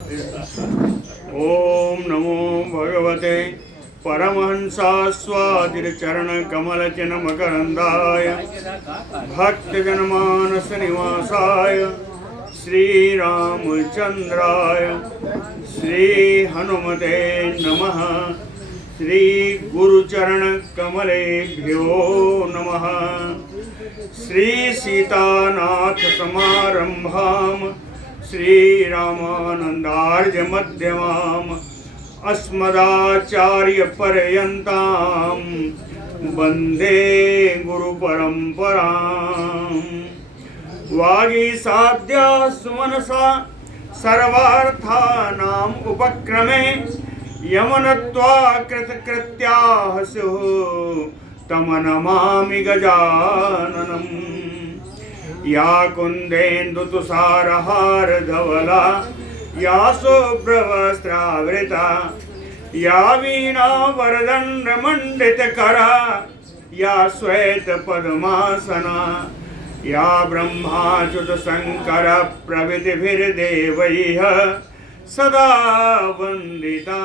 ओम नमो भगवते परमहंसास्वादिचरणकमलचिन्मकरन्दाय भक्तजनमानसनिवासाय श्रीरामचन्द्राय श्रीहनुमते नमः। श्रीगुरुचरणकमलेभ्यो नमः। श्रीसीतानाथसमारम्भां श्रीरामानन्दार्यमध्यमाम् अस्मदाचार्यपर्यन्तां वन्दे गुरुपरम्पराम्। वागीसाद्या सुमनसा सर्वार्थानाम् उपक्रमे यमनत्वा कृतकृत्याः स्युः तं नमामि गजाननम्। या कुन्देन्दुतुषारहारधवला या शुभ्रवस्त्रावृता या वीणावरदण्डमण्डितकरा या श्वेतपद्मासना या ब्रह्माच्युतशङ्करप्रभृतिभिर्देवैः सदा वन्दिता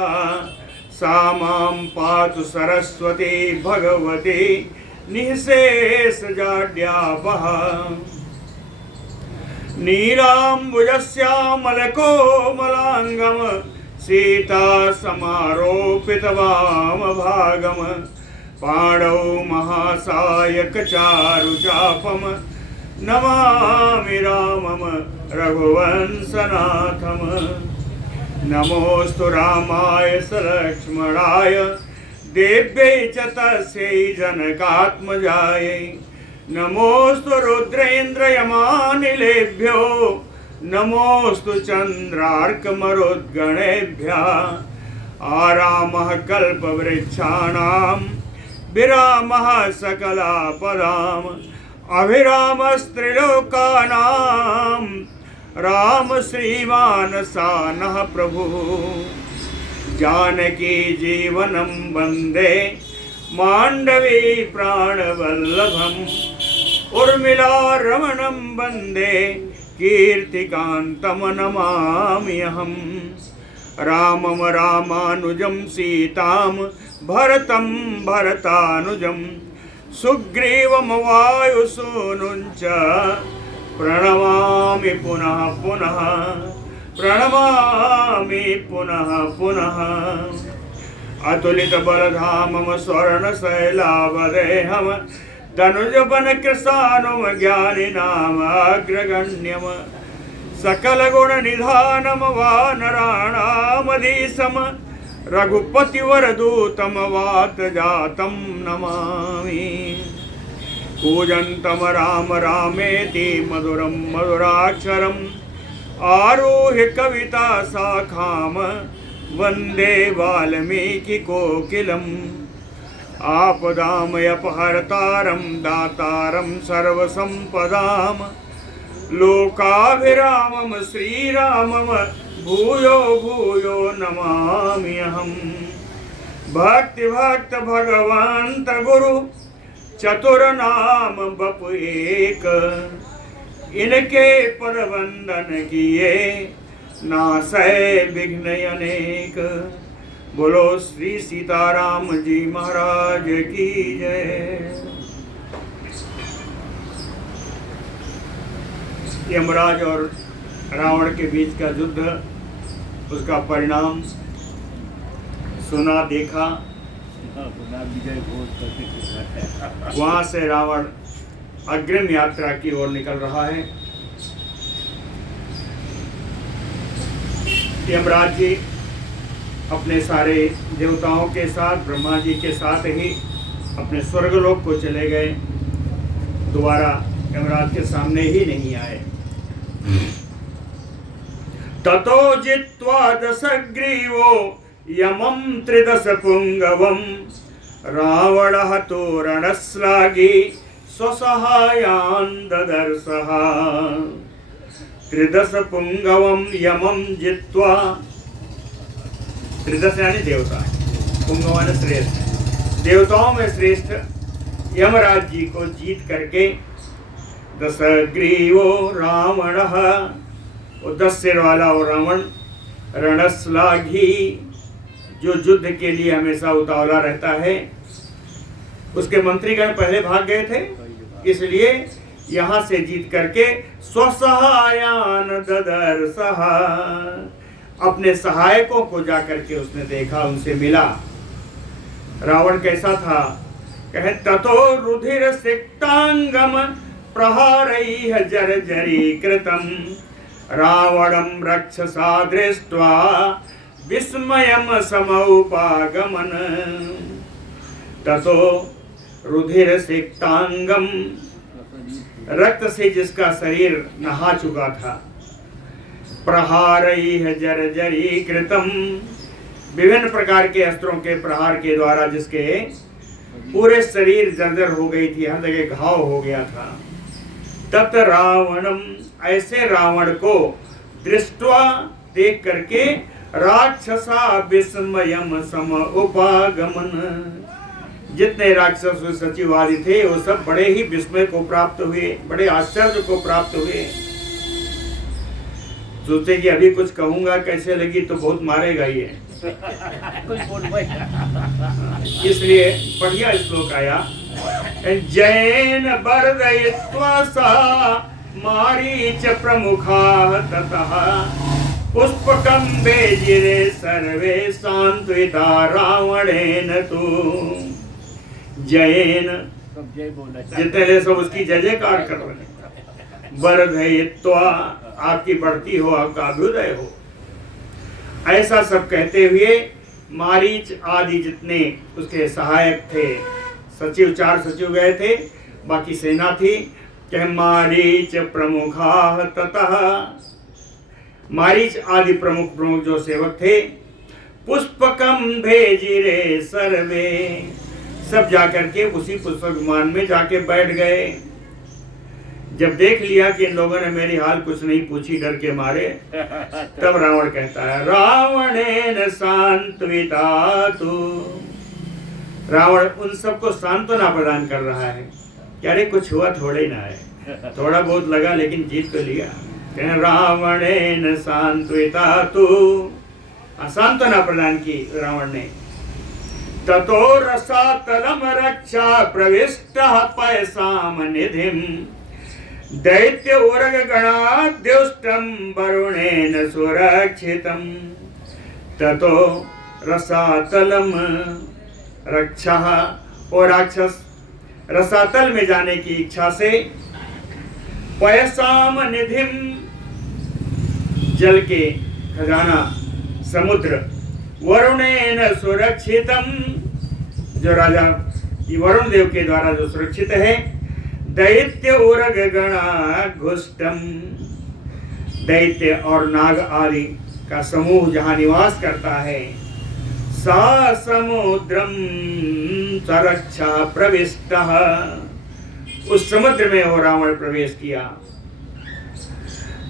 सा मां पातु सरस्वती भगवती निःशेषजाड्यापः। नीलाम्बुजश्यामलकोमलाङ्गं सीतासमारोपितवामभागं पाणौ महासायकचारुचापं नमामि रामं रघुवंशनाथम्। नमोऽस्तु रामाय सलक्ष्मणाय देव्यै च तस्यै जनकात्मजायै। नमोऽस्तु रुद्रेन्द्रयमानिलेभ्यो नमोऽस्तु चन्द्रार्कमरुद्गणेभ्यः। आरामः कल्पवृक्षाणां विरामः सकलापदाम् अभिरामस्त्रिलोकानां राम श्रीमानसानः प्रभुः। जानकी जीवनं वन्दे माण्डवी प्राणवल्लभम् उर्मिला रमणं वन्दे कीर्तिकान्तं नमामि अहम्। रामं रामानुजं सीतां भरतं भरतानुजं सुग्रीवं वायुसूनुं च प्रणमामि पुनः पुनः प्रणमामि पुनः पुनः। अतुलितबलधामं स्वर्णशैलावदेहं धनुजवनकृशानुं ज्ञानिनामग्रगण्यं सकलगुणनिधानं वानराणामधीशं रघुपतिवरदूतं वातजातं नमामि। कूजन्तं राम रामेति मधुरं मधुराक्षरम् आरुह्य कविता शाखां वन्दे वाल्मीकिकोकिलम्। आपदामयपहर्तारं दातारं सर्वसम्पदां लोकाभिरामं श्रीरामं भूयो भूयो नमामि अहम्। भक्तिभक्त भगवन्त गुरु चतुरनाम बपु एक इनके पद वंदन किए नासै विघ्न अनेक। बोलो श्री सीताराम जी महाराज की जय। यमराज और रावण के बीच का युद्ध, उसका परिणाम सुना देखा। वहां से रावण अग्रिम यात्रा की ओर निकल रहा है। यमराज जी अपने सारे देवताओं के साथ, ब्रह्मा जी के साथ ही अपने स्वर्गलोक को चले गए। दोबारा यमराज के सामने ही नहीं आए। ततो जित्वा दशग्रीवो यमं त्रिदश पुंगवं रावणः तोरणश्लाघी स्वसहायान् ददर्शः। त्रिदश पुंगवं यमं जित्वा, त्रिदश यानी देवता, पुंगवन श्रेष्ठ, देवताओं में श्रेष्ठ यमराज जी को जीत करके दशग्रीवो रावणः, वो 10 सिर वाला वो रावण रणश्लाघी, जो युद्ध के लिए हमेशा उतावला रहता है। उसके मंत्रीगण पहले भाग गए थे, इसलिए यहाँ से जीत करके स्वसहायान ददर सहा, अपने सहायकों को जाकर के उसने देखा, उनसे मिला। रावण कैसा था? कहे ततो रुधिर सिक्तांगम प्रहारैः जर्जरी कृतम रावणं रक्षसा दृष्ट्वा विस्मयम समौपागमन। ततो रुधिर सिक्तांगम, रक्त से जिसका शरीर नहा चुका था, प्रहारैः जर्जरी कृतम, विभिन्न प्रकार के अस्त्रों के प्रहार के द्वारा जिसके पूरे शरीर जर्जर हो गई थी, हर जगह घाव हो गया था। तत रावणम, ऐसे रावण को दृष्टवा, देख करके, राक्षसा विस्मयम सम उपागमन, जितने राक्षस सचिव आदि थे वो सब बड़े ही विस्मय को प्राप्त हुए, बड़े आश्चर्य को प्राप्त हुए। सोचे कि अभी कुछ कहूंगा, कैसे लगी तो बहुत मारेगा ये, इसलिए बढ़िया श्लोक आया। जैन बरदयित्वा सा मारीच प्रमुखा ततः पुष्पकं बेजिरे सर्वे सांत्विता रावणेन तु। जैन, जितने सब उसकी जय जयकार कर रहे हैं। बरदयित्वा, आपकी बढ़ती हो, आपका अभ्युदय हो, ऐसा सब कहते हुए मारीच आदि जितने उसके सहायक थे, सचिव, 4 सचिव गए थे, बाकी सेना थी। कह मारीच प्रमुखा ततः, मारीच आदि प्रमुख प्रमुख जो सेवक थे, पुष्पकम भेजिरे सर्वे, सब जाकर के उसी पुष्पक विमान में जाके बैठ गए। जब देख लिया कि इन लोगों ने मेरी हाल कुछ नहीं पूछी डर के मारे, तब रावण कहता है रावणेन सांत्विता तु। रावण उन सबको सांत्वना प्रदान कर रहा है कि अरे कुछ हुआ थोड़ा ही ना है, थोड़ा बहुत लगा लेकिन जीत तो लिया। रावणेन सांत्विता तु, सांत्वना प्रदान की रावण ने। ततो रसातलम रक्षा प्रविष्टः पैसाम निधिम दैत्य उरग गणाद्युष्टम वरुणेन सुरक्षितम। ततो रसातलम रक्षा, और राक्षस रसातल में जाने की इच्छा से, पयसाम निधिम, जल के खजाना समुद्र, वरुणेन सुरक्षितम, जो राजा वरुण देव के द्वारा जो सुरक्षित है, दैत्य उरग गणा घुष्टम, दैत्य और नाग आदि का समूह जहाँ निवास करता है, सा समुद्रम सरक्षा प्रविष्टः, उस समुद्र में वो रावण प्रवेश किया।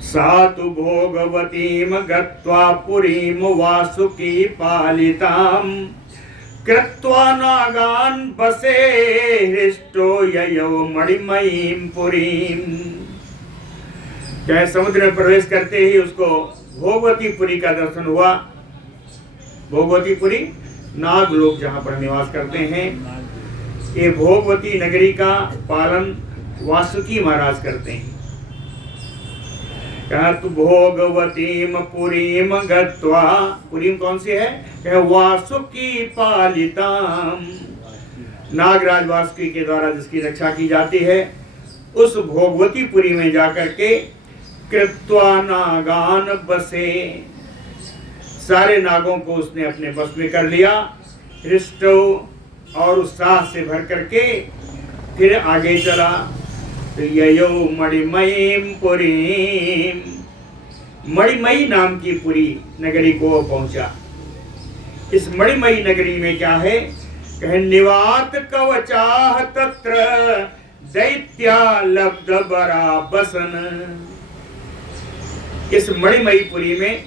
सा तु भोगवतीम गत्वा पुरीम वासुकी पालिताम कृत्वा नागान बसे हृष्टो ययो मणिमयीम पुरीम। चाहे समुद्र में प्रवेश करते ही उसको भोगवतीपुरी का दर्शन हुआ। भोगवतीपुरी नाग लोग जहाँ पर निवास करते हैं, ये भोगवती नगरी का पालन वासुकी महाराज करते हैं। कहा तु भोगवतीम पुरीम गत्वा, पुरीम कौन सी है? कहा वासुकी पालिताम, नागराज वासुकी के द्वारा जिसकी रक्षा की जाती है, उस भोगवतीपुरी में जाकर के कृत्वा नागान बसे, सारे नागों को उसने अपने बस में कर लिया। हृष्टो, और उत्साह से भर करके फिर आगे चला। तो ययो मणिमयीम पुरीम, मणिमयी नाम की पुरी नगरी को पहुंचा। इस मणिमयी नगरी में क्या है? कहे निवात कवचाह तत्र दैत्या लब्ध बरा बसन। इस मणिमयी पुरी में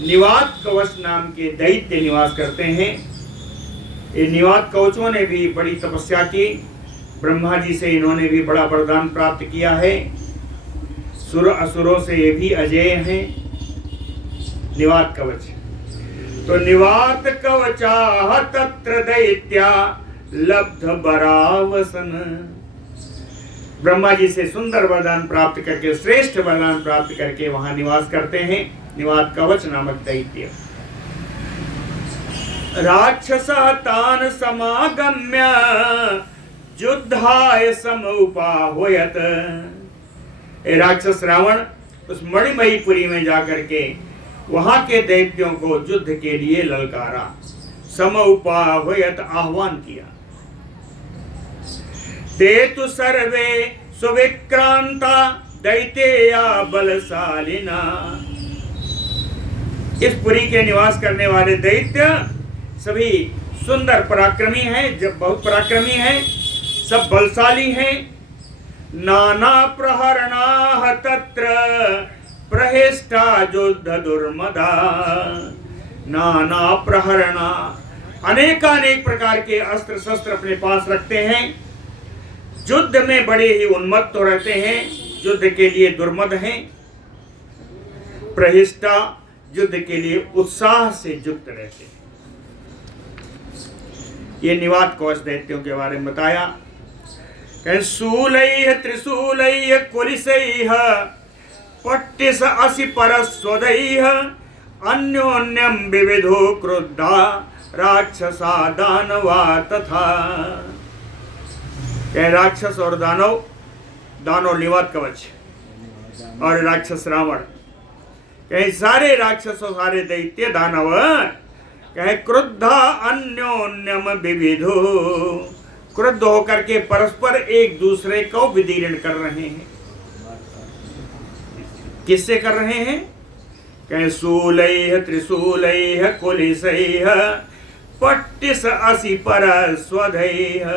निवात कवच नाम के दैत्य निवास करते हैं। ये निवात कवचों ने भी बड़ी तपस्या की, ब्रह्मा जी से इन्होंने भी बड़ा वरदान प्राप्त किया है। सुर असुरों से ये भी अजेय हैं। निवात कवच तो निवात कवचाः तत्र दैत्या लब्ध बरावसन। ब्रह्मा जी से सुंदर वरदान प्राप्त करके, श्रेष्ठ वरदान प्राप्त करके वहां निवास करते हैं निवात कवच नामक दैत्य। राक्षसः तान् समागम्य युद्धाय समुपाहवयत्। राक्षस रावण उस मणिमयीपुरी में जाकर के वहां के दैत्यों को युद्ध के लिए ललकारा, समुपाहवयत् आह्वान किया। ते तु सर्वे सुविक्रांता दैतेया बलशालिना। इस पुरी के निवास करने वाले दैत्य सभी सुंदर पराक्रमी हैं, जब बहुत पराक्रमी हैं, सब बलशाली हैं। नाना प्रहरणाः तत्र प्रहिष्टा युद्ध दुर्मदा। नाना प्रहरणा, अनेकानेक प्रकार के अस्त्र शस्त्र अपने पास रखते हैं, युद्ध में बड़े ही उन्मत्त तो रहते हैं, युद्ध के लिए दुर्मद हैं। प्रहिष्टा, युद्ध के लिए उत्साह से युक्त रहते हैं। ये निवात कवच दैत्यों के बारे में बताया। शूलैः त्रिशूलैः कुलिशैः पट्टिश असि परस्वदैः अन्योन्यं विविधो क्रुद्धा राक्षसा दानवा तथा। राक्षस और दानव, दानव निवात कवच और राक्षस रावण, कहीं सारे राक्षस और सारे दैत्य दानव कहे क्रुद्धा अन्योन्यम विविधो, क्रुद्ध होकर के परस्पर एक दूसरे को विदीर्ण कर रहे हैं। किससे कर रहे हैं? कहे शूलैः त्रिशूलैः कुलिशैः पट्टिश असि परस्वधैः।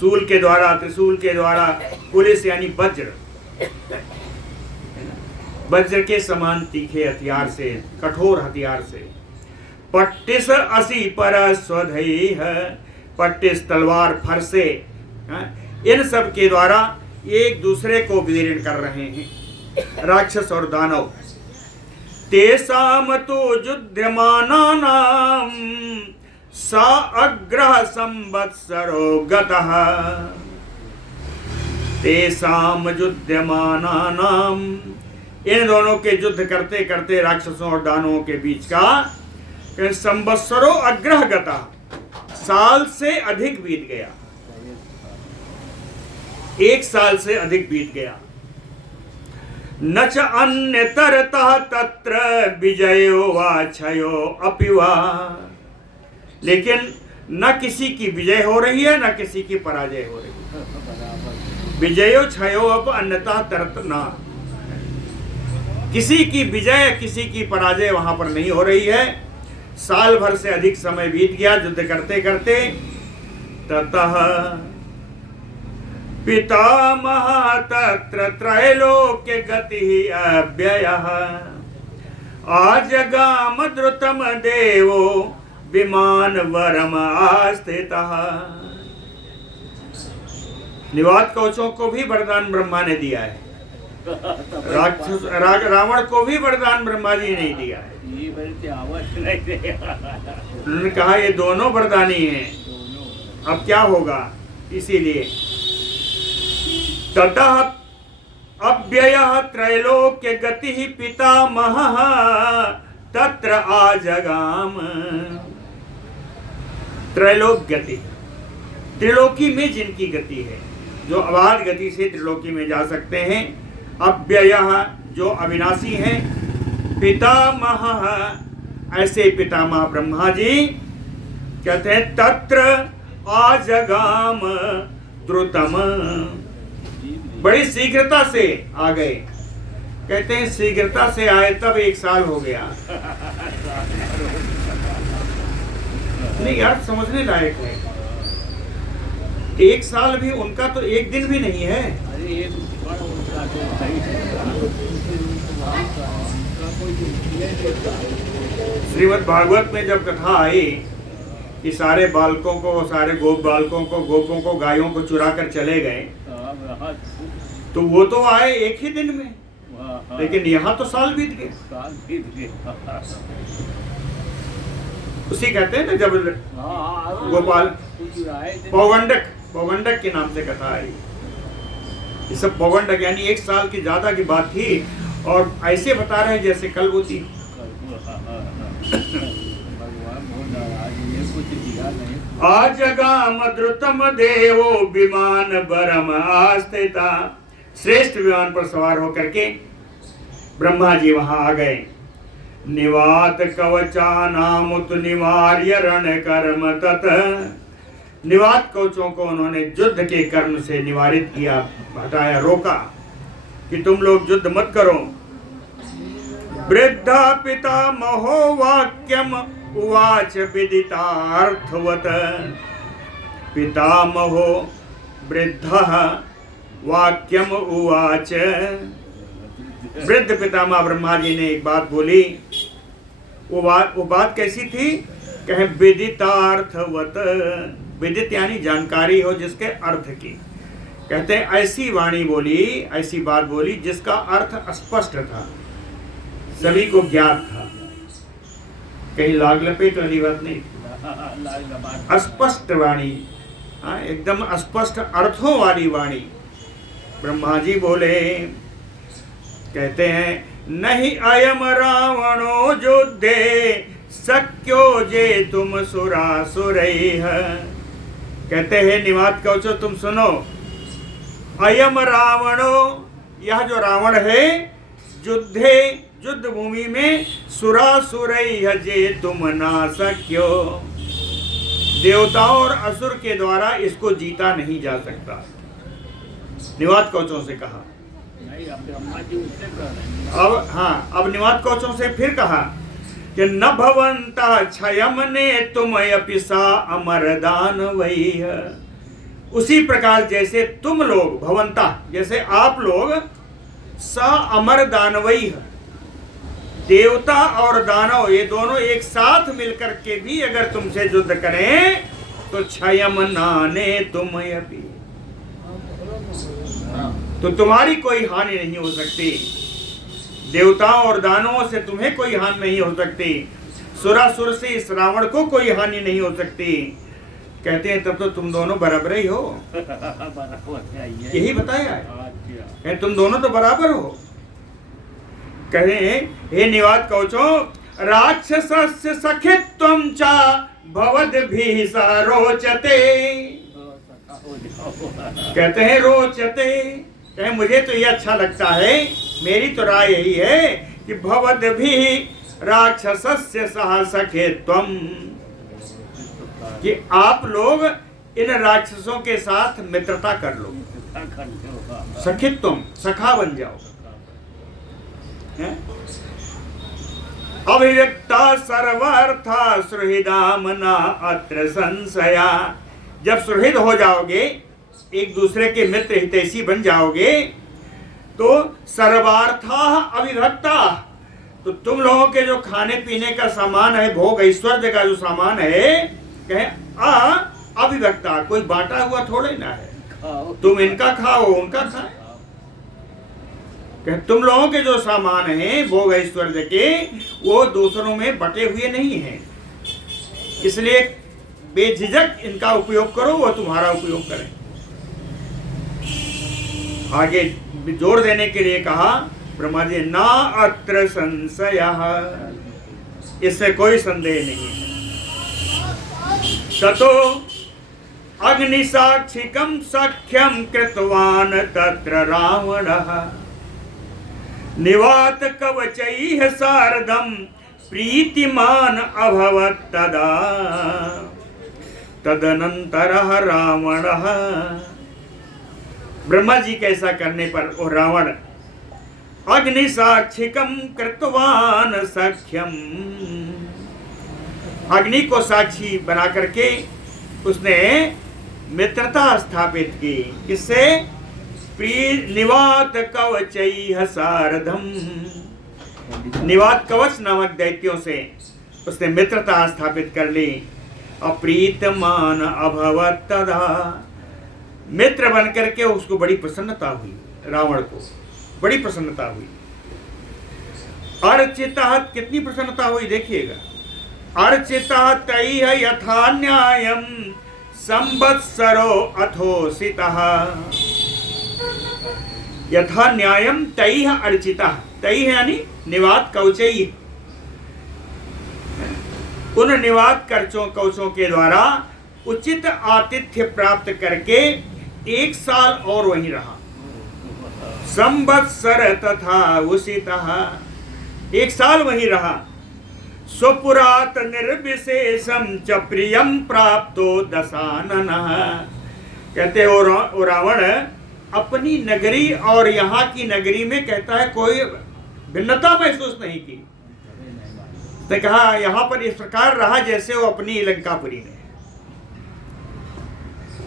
शूल के द्वारा, त्रिशूल के द्वारा, कुलिश यानी वज्र, वज्र के समान तीखे हथियार से, कठोर हथियार से। पट्टिश असि परस्वधैः, पट्टिश तलवार, फरसे, इन सब के द्वारा एक दूसरे को विदीर्ण कर रहे हैं राक्षस और दानव। तेषाम तो युध्यमानानां सा अग्रह संवत्सरो गतः। तेषाम युध्यमानानां, इन दोनों के युद्ध करते करते राक्षसों और दानवों के बीच का संवत्सरो अग्रह गतः, साल से अधिक बीत गया, एक साल से अधिक बीत गया। न च अन्यतरतः तत्र विजयो वा क्षयो अपि वा, लेकिन न किसी की विजय हो रही है न किसी की पराजय हो रही है। विजयो क्षयो अप अन्यतः तरत न, किसी की विजय किसी की पराजय वहां पर नहीं हो रही है। साल भर से अधिक समय बीत गया युद्ध करते करते। ततः पितामह तत्र त्रैलोक्य गति अव्ययः आजगाम द्रुतम देवो विमान वरम आस्थितः। निवात कवचों को भी वरदान ब्रह्मा ने दिया है, रावण को भी वरदान ब्रह्मा जी ने दिया है। उन्होंने कहा ये दोनों वरदानी हैं, अब क्या होगा? इसीलिए ततः अव्ययः त्रैलोक्य गतिः पितामहः तत्र आजगाम। त्रैलोक गति, त्रिलोकी में जिनकी गति है, जो अबाध गति से त्रिलोकी में जा सकते हैं। अव्ययः, जो अविनाशी हैं। पितामहः, ऐसे पितामह ब्रह्मा जी कहते हैं तत्र आजगाम द्रुतम, बड़ी शीघ्रता से आ गए। कहते हैं शीघ्रता से आए तब एक साल हो गया। नहीं यार, समझने लायक है। एक साल भी उनका तो एक दिन भी नहीं है। श्रीमद् भागवत में जब कथा आई कि सारे बालकों को, सारे गोप बालकों को, गोपों को, गायों को चुरा कर चले गए, तो वो तो आए एक ही दिन में, लेकिन यहाँ तो साल बीत गए। उसी कहते हैं ना, जब गोपाल पौगंडक के नाम से कथा है। ये सब पौगंडक यानी 1 साल की ज्यादा की बात थी, और ऐसे बता रहे हैं जैसे कल होती। आजगाम द्रुतम देवो विमान बरम आस्थिता। श्रेष्ठ विमान पर सवार होकर के ब्रह्मा जी वहां आ गए। निवात कवचा नामुत निवार्य रण कर्म तत। निवात कवचों को उन्होंने युद्ध के कर्म से निवारित किया, हटाया, रोका कि तुम लोग युद्ध मत करो। वृद्धा पिता महो वाक्यम उवाच विदितार्थवत। पितामहो वृद्धः वाक्यम उवाच। वृद्ध पितामह ब्रह्मा जी ने एक बात बोली। वो बात कैसी थी? कहे विदितार्थवत। विदित यानी जानकारी हो जिसके अर्थ की। कहते हैं ऐसी वाणी बोली, ऐसी बात बोली जिसका अर्थ स्पष्ट था, सभी को ज्ञात था, कहीं लाग लपेट वाली बात नहीं, स्पष्ट वाणी, एकदम स्पष्ट अर्थों वाली वाणी। ब्रह्मा जी बोले, कहते हैं नहीं अयम रावणो युद्धे सक्यो जे तुम सुरासुरैः। कहते हैं निवात कवचो तुम सुनो, अयम रावणो, यह जो रावण है, युद्धे युद्ध भूमि में सुरासुरैः जे तुम ना सक्यो। देवताओं और असुर के द्वारा इसको जीता नहीं जा सकता। निवात कवचों से कहा। अब निवात कवचों से फिर कहा कि न भवंता क्षयम ने तुम अपिसा अमरदान वही। उसी प्रकार जैसे तुम लोग, भवंता जैसे आप लोग, स अमर दानवई, देवता और दानव ये दोनों एक साथ मिलकर के भी अगर तुमसे युद्ध करें तो क्षयम नाने तुम अपि, तो तुम्हारी कोई हानि नहीं हो सकती। देवताओं और दानवों से तुम्हें कोई हानि नहीं हो सकती। सुरासुर से इस रावण को कोई हानि नहीं हो सकती। कहते हैं तब तो तुम दोनों बराबर ही हो। यही बताया है, तुम दोनों तो बराबर हो। कहे हे निवात कवचो, राक्षसस्य सखित्वं च भवद्भिः स रोचते। कहते हैं रोचते, कहे मुझे तो ये अच्छा लगता है, मेरी तो राय यही है कि भवद्भिः राक्षसस्य सह सखित्वम, कि आप लोग इन राक्षसों के साथ मित्रता कर लो, सखित्वम, सखा बन जाओ। अभिव्यक्ता सर्वार्था सुहृदामना अत्र संशया। जब सुहृद हो जाओगे, एक दूसरे के मित्र हितैषी बन जाओगे, तो सर्वार्था अभिव्यक्ता, तो तुम लोगों के जो खाने पीने का सामान है, भोग ऐश्वर्य का जो सामान है, कहे अभिव्यक्ता, कोई बांटा हुआ थोड़े ना है, तुम इनका खाओ उनका खाओ। तुम लोगों के जो सामान है भोग ऐश्वर्य के, वो दूसरों में बटे हुए नहीं हैं, इसलिए बेझिझक इनका उपयोग करो, वो तुम्हारा उपयोग करें। आगे जोर देने के लिए कहा ब्रह्मा जी, ना अत्र संशयः, इससे कोई संदेह नहीं है। ततो अग्निसाक्षिकं सख्यं कृतवान् तत्र रावणः। निवात कवचैः सार्धं प्रीतिमान अभवत् तदा। तदनंतरः रावणः। ब्रह्मा जी के ऐसा करने पर वो रावण अग्निसाक्षिकं कृतवान् सख्यम, अग्नि को साक्षी बना करके उसने मित्रता स्थापित की। किससे? निवात कवचैः सार्धम, निवात कवच नामक दैत्यों से उसने मित्रता स्थापित कर ली। अप्रीतमान अभवत् तदा, मित्र बन करके उसको बड़ी प्रसन्नता हुई, रावण को बड़ी प्रसन्नता हुई। अर्चितः, कितनी प्रसन्नता हुई देखिएगा। अर्चितः तैः यथा न्यायं संवत्सरो अथोसितः। यथा न्यायम तैः अर्चितः, तैः यानी निवात कवचैः, उन निवात कवचों के द्वारा उचित आतिथ्य प्राप्त करके 1 साल और वहीं रहा। संवत्सर तथा उसितः, 1 साल वहीं रहा। स्वपुरात निर्विशेषम च प्रियम प्राप्तो दशाननः। कहते हो रावण अपनी नगरी और यहाँ की नगरी में कहता है कोई भिन्नता महसूस नहीं की। तो कहा यहाँ पर इस प्रकार रहा जैसे वो अपनी लंकापुरी में।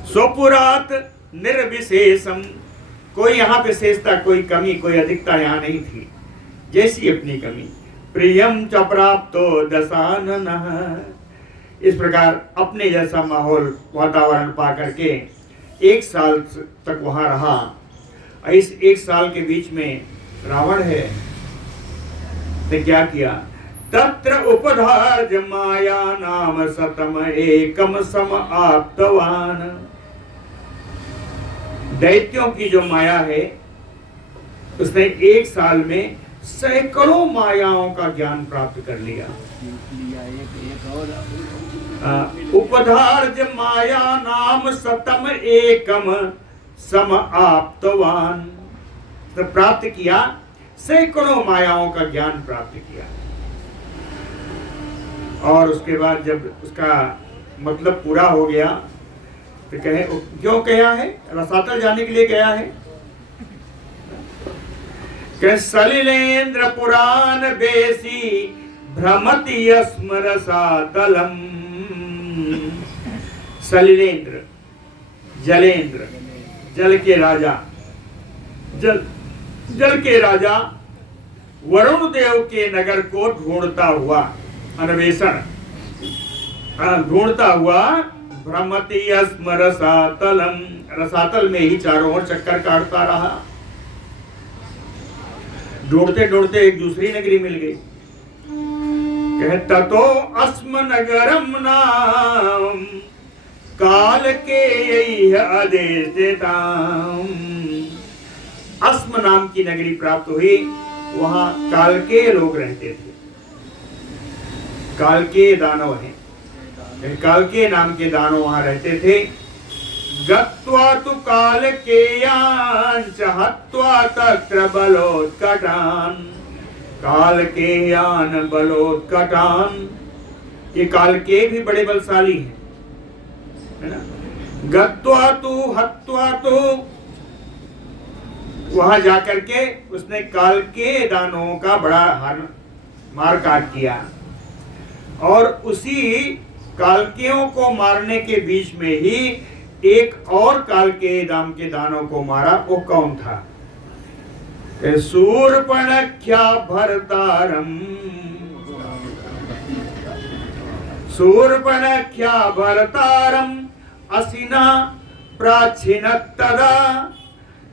स्वपुरात निर्विशेषम, कोई यहाँ विशेषता, कोई कमी, कोई अधिकता यहाँ नहीं थी, जैसी अपनी कमी। प्रियम च प्राप्तो दशाननः, इस प्रकार अपने जैसा माहौल वातावरण पा करके 1 साल तक वहां रहा। इस 1 साल के बीच में रावण है तो क्या किया? तत्र उपधार्य माया नाम सतम एकम सम आप्तवान। दैत्यों की जो माया है उसने 1 साल में सैकड़ों मायाओं का ज्ञान प्राप्त कर लिया। उपधार्य माया नाम सतम एकम सम आप्तवान, तो प्राप्त किया, सैकड़ों मायाओं का ज्ञान प्राप्त किया। और उसके बाद जब उसका मतलब पूरा हो गया तो कहे क्यों गया है? रसातल जाने के लिए गया है। कि सलिलेन्द्र पुराण बेसी भ्रमति यस्म रसातलम। सलिलेन्द्र, जलेन्द्र, जल के राजा, जल के राजा वरुण देव के नगर को ढूंढता हुआ, अन्वेषण ढूंढता हुआ, भ्रमति यस्म रसातलम, रसातल में ही चारों ओर चक्कर काटता रहा। ढूंढते ढूंढते एक दूसरी नगरी मिल गई। कहता तो अस्म नगरम नाम काल के यही आदेश देता। अस्म नाम की नगरी प्राप्त हुई, वहां काल के लोग रहते थे। काल के दानव हैं, काल के नाम के दानव वहां रहते थे। गत्वा तु काल के यांच हत्वा तत्र बलोत्कटान। काल के यान बलोत्कटान, ये काल के भी बड़े बलशाली हैं, है ना। गत्वा तु हत्वा तु, वहां जाकर के उसने काल के दानवों का बड़ा मार काट किया। और उसी कालकेयों को मारने के बीच में ही एक और काल के दाम के दानों को मारा। वो कौन था? शूर्पणख्या भरतारम। शूर्पणख्या भरतारम असिना प्राचीनक तदा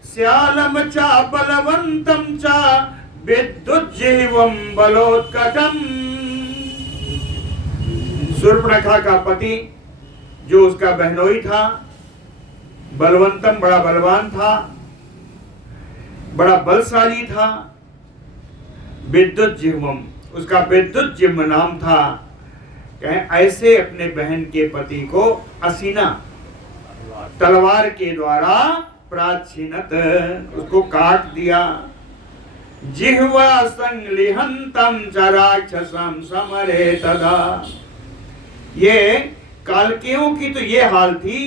श्यालम चा बलवंतम चा विद्युज्जीवम बलोत्कटम। शूर्पणखा का पति जो उसका बहनोई था, बलवंतम बड़ा बलवान था, बड़ा बलशाली था। विद्युज्जीवम, उसका विद्युज्जीव नाम था। कहें ऐसे अपने बहन के पति को असीना, तलवार के द्वारा प्राचीनत, उसको काट दिया। जिह्वा संलिहंतम च राक्षसम समरे तदा। ये कालकेयों की तो ये हाल थी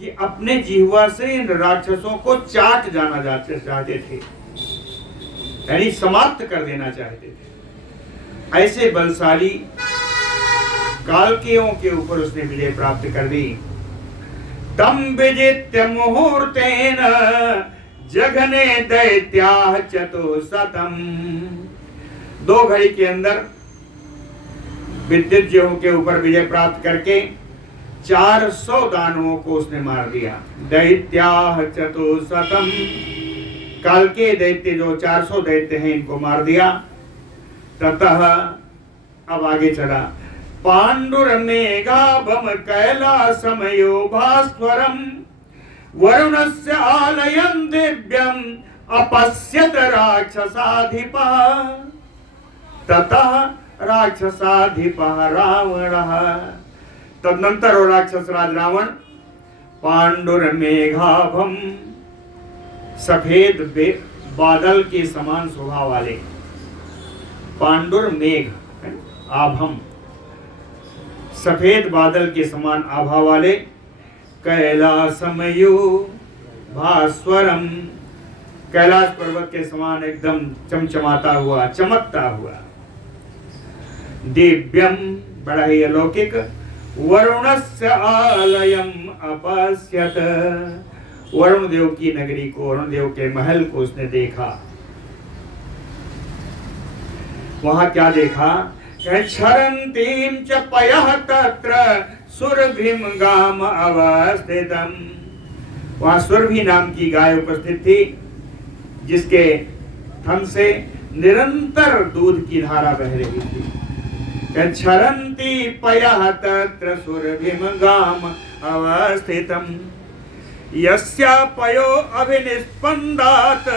कि अपने जिह्वा से इन राक्षसों को चाट जाना चाहते थे, यानी समाप्त कर देना चाहते थे। ऐसे बलशाली कालकेयों के ऊपर उसने विजय प्राप्त कर दी। तम विजित्य मुहूर्तेन जघने दैत्याः चतुशतम। 2 घड़ी के अंदर विद्युज्यों के ऊपर विजय प्राप्त करके 400 दानवों को उसने मार दिया। दैत्याः चतुशतम, काल के दैत्य जो 400 दैत्य हैं इनको मार दिया। ततः अब आगे चला। पाण्डुरमेघाभम कैलासमयो भास्वरम वरुणस्य आलयं दिव्यम अपश्यत राक्षसाधिपः ततः राक्षसाधिपः रावणः। तदनंतर वो राक्षस राज रावण पाण्डुरमेघाभम सफेद बादल के समान स्वभाव वाले, पाण्डुर मेघ आभम सफेद बादल के समान आभा वाले, कैलासमयो भास्वरम कैलाश पर्वत के समान एकदम चमचमाता हुआ, चमकता हुआ, दिव्यम बड़ा ही अलौकिक, वरुणस्य आलयम अपश्यत वरुण देव की नगरी को, वरुण देव के महल को उसने देखा। वहां क्या देखा? क्षरन्तीं च पयः तत्र सुरभिम गाम अवस्थितम। वहां सुरभि नाम की गाय उपस्थित थी, जिसके थन से निरंतर दूध की धारा बह रही थी। क्षरन्ति पयः तत्र सुरभिम गाम अवस्थितम यस्या पयो अभिनिस्पन्दात्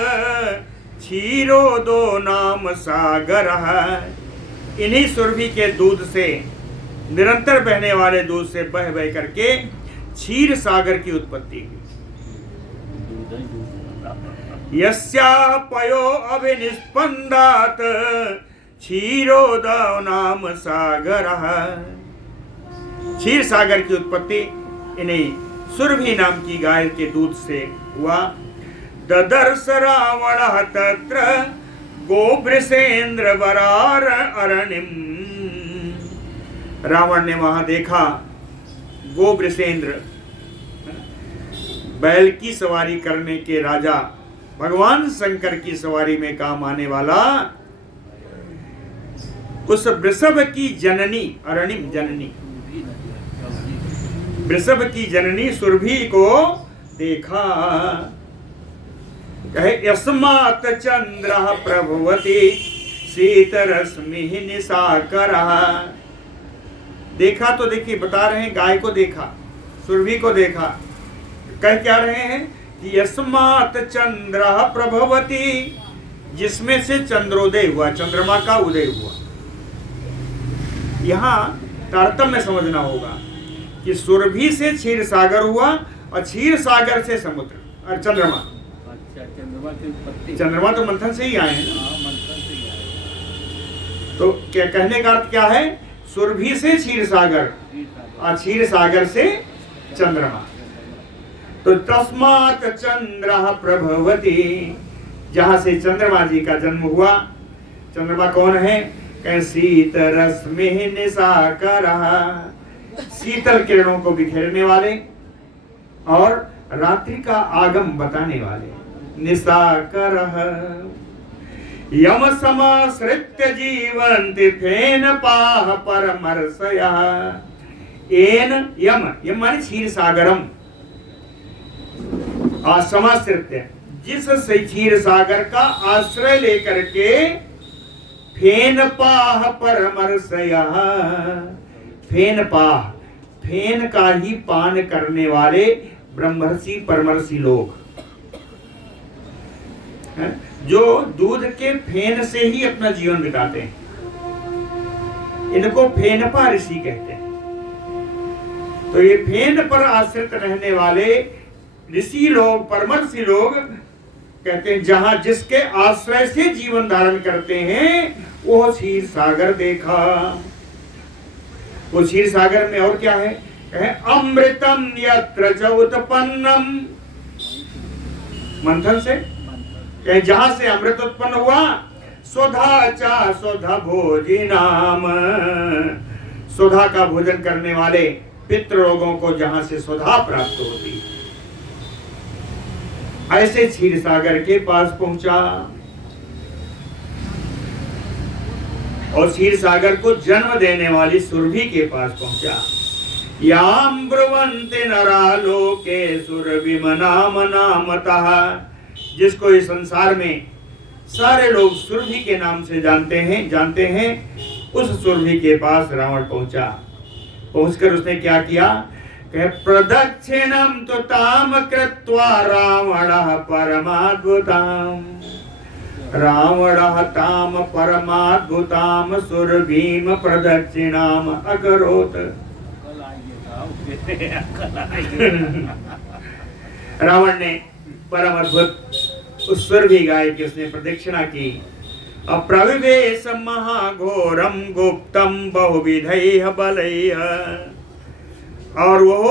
क्षीरोदो नाम सागरः। इन्हीं सुरभि के दूध से, निरंतर बहने वाले दूध से बह बह करके क्षीर सागर की उत्पत्ति हुई। यस्या पयो अभिनिस्पन्दात् क्षीरोदो नाम सागरः। क्षीर सागर की उत्पत्ति इन्हीं सुरभि नाम की गाय के दूध से हुआ। ददर्श रावणः तत्र गोवृषेन्द्र वरार अरणिम। रावण ने वहां देखा गोवृषेन्द्र, बैल की सवारी करने के राजा, भगवान शंकर की सवारी में काम आने वाला उस वृषभ की जननी, अरणिम जननी, वृषभ की जननी सुरभि को देखा। कहे यस्मात् चंद्रः प्रभवति शीतरश्मिः निशाकरः। देखा तो देखिए, बता रहे हैं गाय को देखा, सुरभि को देखा। कह क्या रहे हैं कि यस्मात् चंद्रः प्रभवति, जिसमें से चंद्रोदय हुआ, चंद्रमा का उदय हुआ। यहाँ तारतम्य समझना होगा कि सुरभि से क्षीर सागर हुआ और क्षीर सागर से समुद्र और चंद्रमा। चंद्रमा तो मंथन से ही आए हैं ना। तो क्या कहने का अर्थ क्या है? सुरभि से क्षीर सागर और क्षीर सागर से चंद्रमा। तो तस्मात् चंद्रः प्रभवति, जहां से चंद्रमा जी का जन्म हुआ। चंद्रमा कौन है? शीतरश्मिः निशाकरः, शीतल किरणों को बिखेरने वाले और रात्रि का आगम बताने वाले। निशाकरः यम समाश्रित्य जीवन्ति फेनपाः परमर्षयः। एन यम, यम माने क्षीर सागरम, समाश्रित्य जिस से क्षीर सागर का आश्रय लेकर के, फेनपाः परमर्षयः, फेनपाः, फेन का ही पान करने वाले ब्रह्मर्षि परमर्षि लोग, जो दूध के फेन से ही अपना जीवन बिताते हैं, इनको फेनपा ऋषि कहते हैं। तो ये फेन पर आश्रित रहने वाले ऋषि लोग, परमर्षि लोग कहते हैं, जहां जिसके आश्रय से जीवन धारण करते हैं वो क्षीर सागर देखा। वो क्षीर सागर में और क्या है? अमृतम यत्र च उत्पन्नम, मंथन से, जहां से अमृत उत्पन्न हुआ। स्वधा चा स्वधा भोजिनाम, स्वधा का भोजन करने वाले पितृ लोगों को जहां से स्वधा प्राप्त होती, ऐसे क्षीर सागर के पास पहुंचा और क्षीर सागर को जन्म देने वाली सुरभि के पास पहुंचा। याम ब्रुवन्ति नरा लोके सुरभिम नाम नामतः, जिसको इस संसार में सारे लोग सुरभि के नाम से जानते हैं। उस सुरभि के पास रावण पहुंचा। पहुंचकर उसने क्या किया? कहे प्रदक्षिणम तो ताम कृत्वा रावणः परमाद्भुताम, रावणः ताम परमाद्भुताम सुरभीम प्रदक्षिणाम अकरोत्। रावण ने परम अद्भुत उस सुरभि गाय की उसने प्रदक्षिणा की। अप्रविवेश महाघोरम गुप्तम बहुविधैः बलैः, और वो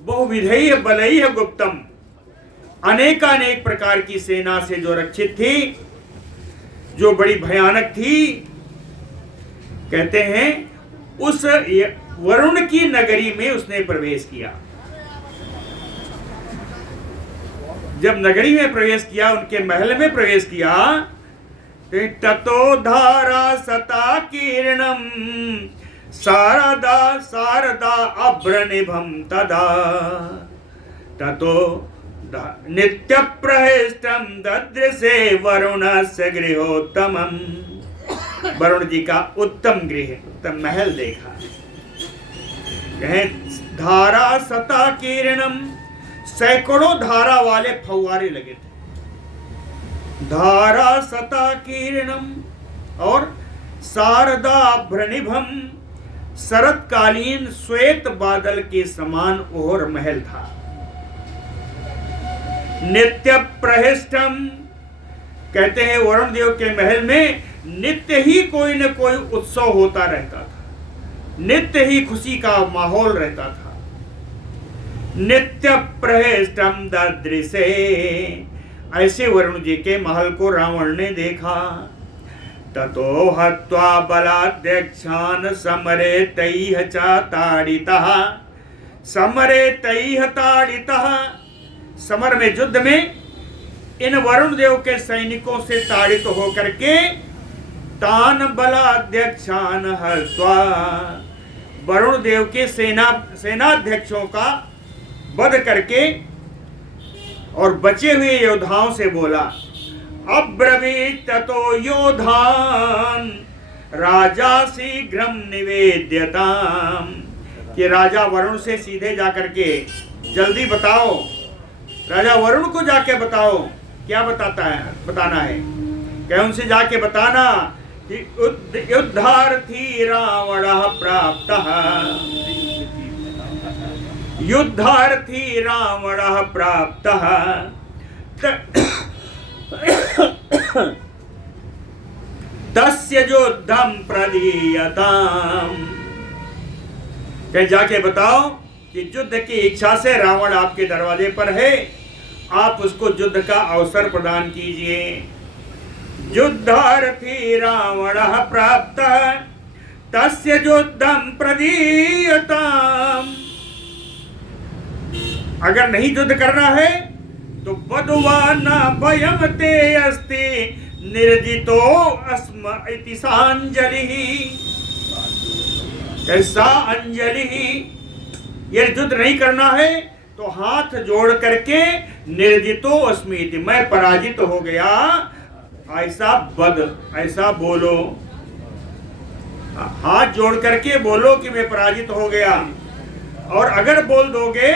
बहुविधैः बलैः गुप्तम, अनेकानेक प्रकार की सेना से जो रक्षित थी, जो बड़ी भयानक थी, कहते हैं उस वरुण की नगरी में उसने प्रवेश किया। जब नगरी में प्रवेश किया, उनके महल में प्रवेश किया, ततो धारा सता कीर्णम शारदा अभ्रनिभम तदा, ततो नित्य प्रहिष्टम ददृशे वरुणस्य गृहोत्तमम। वरुण जी का उत्तम गृह, उत्तम महल देखा। कहे धारा सता कीर्णम, सैकड़ों धारा वाले फव्वारे लगे थे। धारा सता कीर्णम, और शारदाभ्रनिभम, शरतकालीन श्वेत बादल के समान ओहर महल था। नित्य प्रहिष्टम, कहते हैं वरुण देव के महल में नित्य ही कोई न कोई उत्सव होता रहता था, नित्य ही खुशी का माहौल रहता था। नित्य प्रहिष्टम ददृशे, ऐसे वरुण जी के महल को रावण ने देखा। ततो हत्वा बलाध्यक्षान समरे तैह च ताड़ितः, समरे तैह ताड़ितः, समर में, युद्ध में इन वरुण देव के सैनिकों से ताड़ित होकर के तान बलाध्यक्षान हत्वा, वरुण देव के सेनाध्यक्षों का वध करके और बचे हुए योद्धाओं से बोला, अब्रवीत ततो योधान राजा शीघ्रम निवेद्यताम, कि राजा वरुण से सीधे जाकर के जल्दी बताओ, राजा वरुण को जाके बताओ क्या बताना है। क्या उनसे जाके बताना कि युद्धार्थी रावणः प्राप्तः, युद्धार्थी रावणः प्राप्तः, तस्य युद्धं प्रदीयताम्। कहीं जाके बताओ कि युद्ध की इच्छा से रावण आपके दरवाजे पर है, आप उसको युद्ध का अवसर प्रदान कीजिए। युद्धार्थी रावणः प्राप्तः तस्य युद्धं प्रदीयताम्। अगर नहीं युद्ध करना है तो बदुवा न भयम ते अस्ति निर्जितो अस्म इति सांजलिः। कैसा अंजलि, ये युद्ध नहीं करना है तो हाथ जोड़ करके निर्जितो अस्मि, मैं पराजित हो गया, ऐसा बोलो। हाथ जोड़ करके बोलो कि मैं पराजित हो गया। और अगर बोल दोगे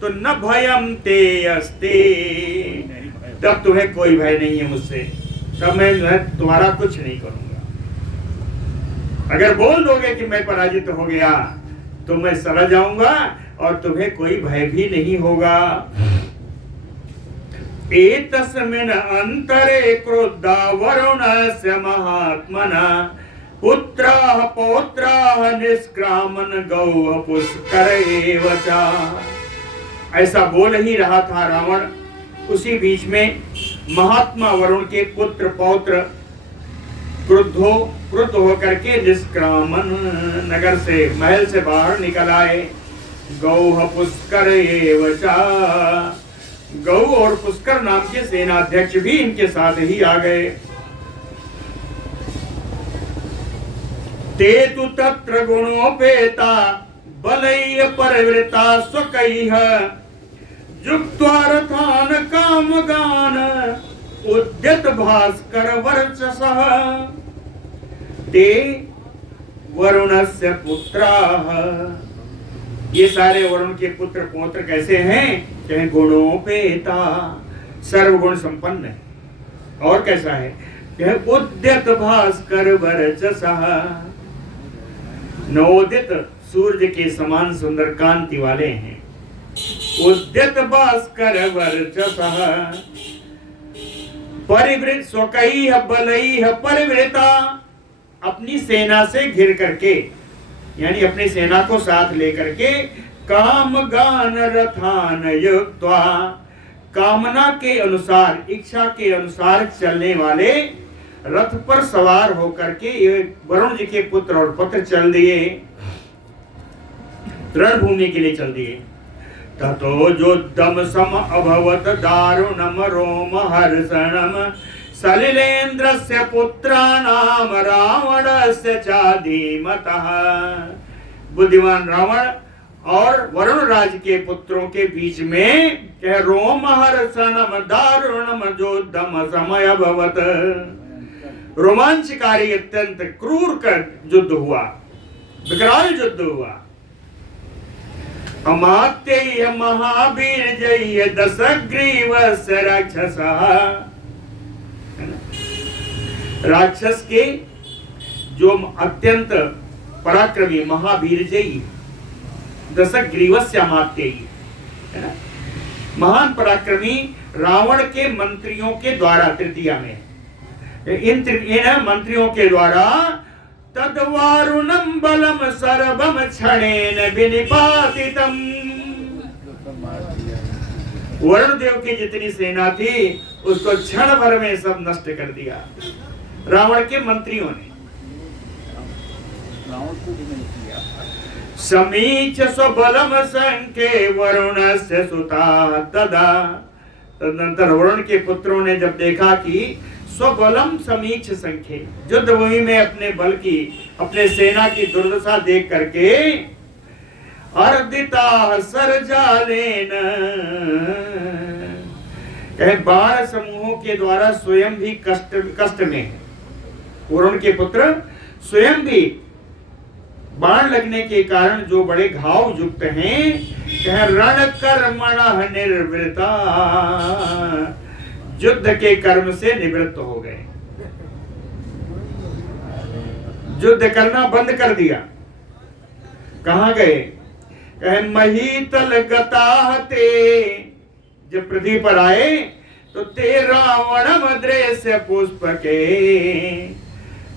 तो न भयम ते अस्ति, तब तुम्हें कोई भय नहीं है मुझसे, तब मैं तुम्हारा कुछ नहीं करूंगा। अगर बोल दोगे कि मैं पराजित हो गया तो मैं सड़ जाऊंगा और तुम्हें कोई भय भी नहीं होगा। एतस्मिन् अंतरे क्रुद्धा वरुणस्य महात्मना पुत्राः पौत्राः निष्क्रामन् गौः पुष्करैव च। ऐसा बोल ही रहा था रावण, उसी बीच में महात्मा वरुण के पुत्र पौत्र क्रुद्ध होकर के निष्क्रामन, नगर से, महल से बाहर निकल आए। गौः पुष्करैव च, गौ और पुष्कर नाम के सेनाध्यक्ष भी इनके साथ ही आ गए। ते तु तत्र गुणोपेता बलैः परिवृता स्वकैः जुक्त्वा रथान् कामगान् उद्यत भास्कर वर्चसः ते वरुणस्य पुत्राः। ये सारे वरुण के पुत्र पौत्र कैसे हैं? कहें गुणोपेता, सर्वगुण संपन्न है। और कैसा है? कहें उद्यत भास्कर वर्चसः, नवोदित सूर्य के समान सुंदर कांति वाले हैं। उद्यत भास्कर वर्चसः परिवृत स्वकैः बलैः परिवृता, अपनी सेना से घिर करके, यानी अपनी सेना को साथ लेकर के, काम गान रथान युक्त्वा, कामना के अनुसार, इच्छा के अनुसार चलने वाले रथ पर सवार होकर के ये वरुण जी के पुत्र और पुत्र चल दिए, रणभूमि के लिए चल दिए। ततो युद्धम सम अभवत दारुणम रोम हर्षणम सलिलेन्द्रस्य पुत्राणाम रावणस्य चाधीमतः। बुद्धिमान रावण और वरुण राज के पुत्रों के बीच में क्या रोम हर्षणम दारुणम युद्धम समय अभवत, रोमांचकारी अत्यंत क्रूर का युद्ध हुआ, विकराल युद्ध हुआ। अमात्य महावीर जय दशग्रीवस्य राक्षसः, राक्षस के जो अत्यंत पराक्रमी महावीर जयी दशग्रीवस्य अमात्ययी, है ना, महान पराक्रमी रावण के मंत्रियों के द्वारा, तृतीया में इन मंत्रियों के द्वारा तद्वारुणम बलम सर्वम क्षणेन विनिपातितम, वरुण देव की जितनी सेना थी उसको क्षण भर में सब नष्ट कर दिया रावण के मंत्रियों ने। समीच स्वबलम संके वरुणस्य सुता तदा, तदनंतर वरुण के पुत्रों ने जब देखा कि स्वबलम समीच संख्ये, युद्ध भूमि में अपने बल की, अपने सेना की दुर्दशा देख करके, अर्दिता सरजालेन, कहे बाण समूहों के द्वारा स्वयं भी कष्ट में है। वरुण के पुत्र स्वयं भी बाण लगने के कारण जो बड़े घाव युक्त हैं, कहे रण कर्मणः निर्वृता, युद्ध के कर्म से निवृत्त हो गए, युद्ध करना बंद कर दिया। कहां गए? कहे महीतल गताः ते, जब पृथ्वी पर आए तो ते रावणम दृश्य पुष्पके,